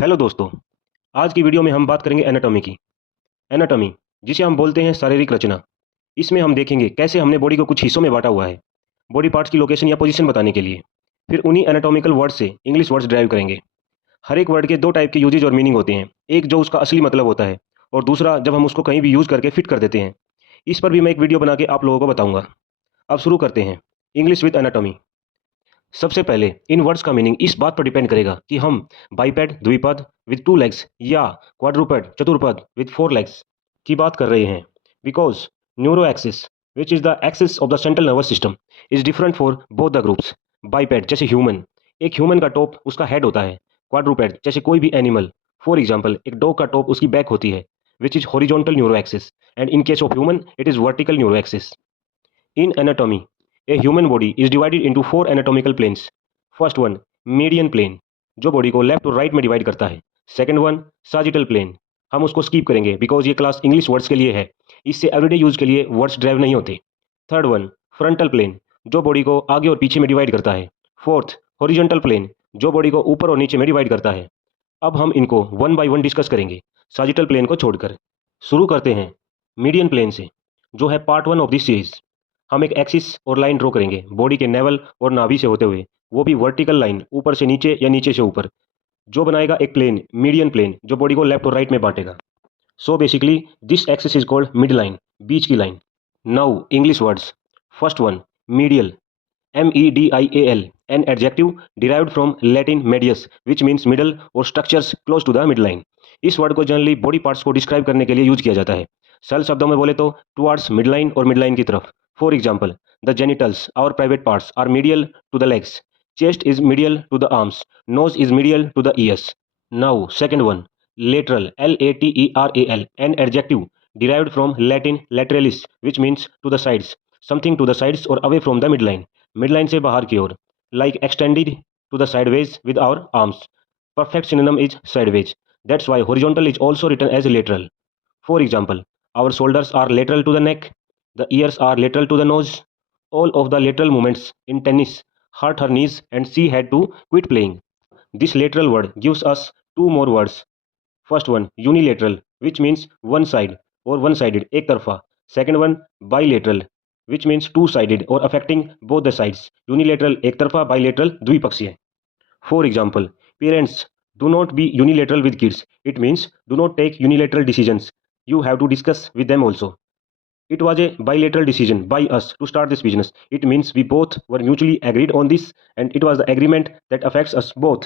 Hello दोस्तों। आज की वीडियो में हम बात करेंगे एनाटॉमी की। एनाटॉमी, जिसे हम बोलते हैं शारीरिक रचना। इसमें हम देखेंगे कैसे हमने बॉडी को कुछ हिस्सों में बांटा हुआ है, बॉडी पार्ट्स की लोकेशन या पोजीशन बताने के लिए। फिर उन्हीं एनाटॉमिकल वर्ड से इंग्लिश वर्ड्स ड्राइव करेंगे। हर एक वर्ड के दो टाइप के यूजेज और मीनिंग होते हैं, एक जो उसका असली मतलब होता है और दूसरा जब हम उसको कहीं भी यूज करके फिट कर देते हैं। इस पर भी मैं एक वीडियो बना के आप लोगों को बताऊंगा। अब शुरू करते हैं इंग्लिश विद एनाटॉमी। सबसे पहले इन वर्ड्स का मीनिंग इस बात पर डिपेंड करेगा कि हम बाइपेड द्विपद विद टू लेग्स या क्वाड्रुपेड चतुर्पद विद फोर लेग्स की बात कर रहे हैं। Because neuro axis which is the axis of the central nervous system is different for both the groups. Biped जैसे ह्यूमन, एक ह्यूमन का टॉप उसका हेड होता है। क्वाड्रुपेड जैसे कोई भी एनिमल, फॉर एग्जाम्पल एक डॉग का टॉप उसकी बैक होती है, which is horizontal neuro axis, and in case of human it is vertical neuro axis. In anatomy, a human body is divided into four anatomical planes. First one, median plane, जो body को left और right में divide करता है। Second one, sagittal plane, हम उसको skip करेंगे because ये क्लास इंग्लिश वर्ड्स के लिए है, इससे एवरीडे यूज के लिए वर्ड्स ड्राइव नहीं होते। थर्ड वन, फ्रंटल प्लेन, जो बॉडी को आगे और पीछे में डिवाइड करता है। फोर्थ, हॉरिजॉन्टल प्लेन, जो बॉडी को ऊपर और नीचे में डिवाइड करता है। अब हम इनको वन बाय वन डिस्कस करेंगे, sagittal प्लेन को छोड़कर। शुरू करते हैं मीडियन प्लेन से, जो है part one of this series. हम एक एक्सिस और लाइन ड्रॉ करेंगे बॉडी के नेवल और नाभि से होते हुए, वो भी वर्टिकल लाइन, ऊपर से नीचे या नीचे से ऊपर, जो बनाएगा एक प्लेन, मीडियन प्लेन, जो बॉडी को लेफ्ट और राइट में बांटेगा। So basically this axis is called mid line, बीच की line. Now English words. First one, medial, MEDIAL, an adjective derived from Latin medius, which means middle or structures close to the midline। इस word को generally body parts को describe करने के लिए use किया जाता है। सरल शब्दों में बोले तो टुवर्ड्स मिडलाइन और मिडलाइन की तरफ। For example, the genitals, our private parts, are medial to the legs. Chest is medial to the arms. Nose is medial to the ears. Now second one, lateral, LATERAL, an adjective derived from Latin lateralis, which means to the sides, something to the sides or away from the midline, midline से बाहर की ओर, like extended to the sideways with our arms। Perfect synonym is sideways. That's why horizontal is also written as lateral. For example, our shoulders are lateral to the neck, the ears are lateral to the nose. All of the lateral movements in tennis hurt her knees and she had to quit playing। This lateral word gives us two more words। First one, unilateral, which means one side और one sided, एक तरफा। Second one, bilateral, which means two sided और affecting both the sides. Unilateral एक तरफा, bilateral द्विपक्षीय। For example, parents do not be unilateral with kids, it means do not take unilateral decisions, you have to discuss with them also. It was a bilateral decision by us to start this business. It means we both were mutually agreed on this, and it was the agreement that affects us both.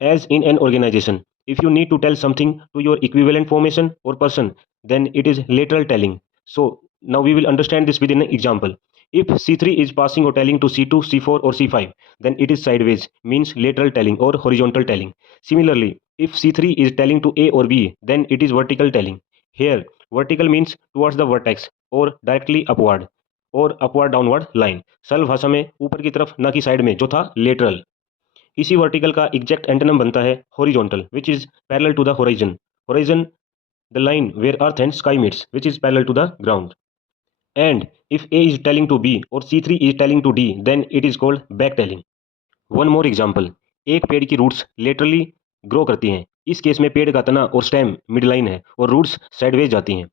As in an organization, if you need to tell something to your equivalent formation or person, then it is lateral telling. So now we will understand this with an example. If C3 is passing or telling to C2, C4 or C5, then it is sideways, means lateral telling or horizontal telling. Similarly, if C3 is telling to A or B, then it is vertical telling. Here, vertical means towards the vertex or directly upward और upward downward line। सरल भाषा में ऊपर की तरफ, ना कि side में, जो था lateral। इसी वर्टिकल का एग्जैक्ट एंटोनिम बनता है horizontal, which is parallel to the horizon. Horizon, the line where earth and sky meets, which is parallel to the ground. And if A is telling to B और C3 is telling to D, then it is called back telling. One more example, एक पेड़ की roots laterally grow करती हैं। इस case में पेड़ का तना और स्टेम मिड लाइन है और रूट्स साइडवेज जाती हैं।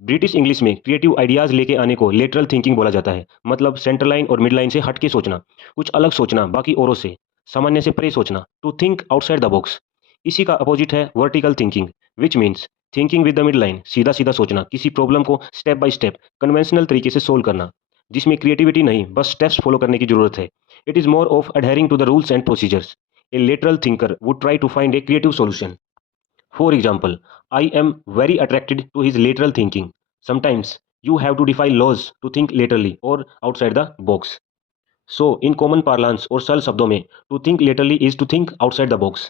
ब्रिटिश इंग्लिश में क्रिएटिव आइडियाज लेके आने को लेटरल थिंकिंग बोला जाता है, मतलब सेंटर लाइन और मिड लाइन से हट के सोचना, कुछ अलग सोचना बाकी औरों से, सामान्य से परे सोचना, to think outside the box. इसी का अपोजिट है vertical thinking, which means thinking with the mid line, सीधा सीधा सोचना, किसी प्रॉब्लम को स्टेप बाय स्टेप कन्वेंशनल तरीके से सोल्व करना, जिसमें क्रिएटिविटी नहीं, बस स्टेप्स फॉलो करने की जरूरत है। It is more of adhering to the rules and procedures. A lateral thinker would try to find a creative solution. For example, I am very attracted to his lateral thinking. Sometimes you have to defy laws to think laterally or outside the box. So, in common parlance और सरल शब्दों में, to think laterally is to think outside the box.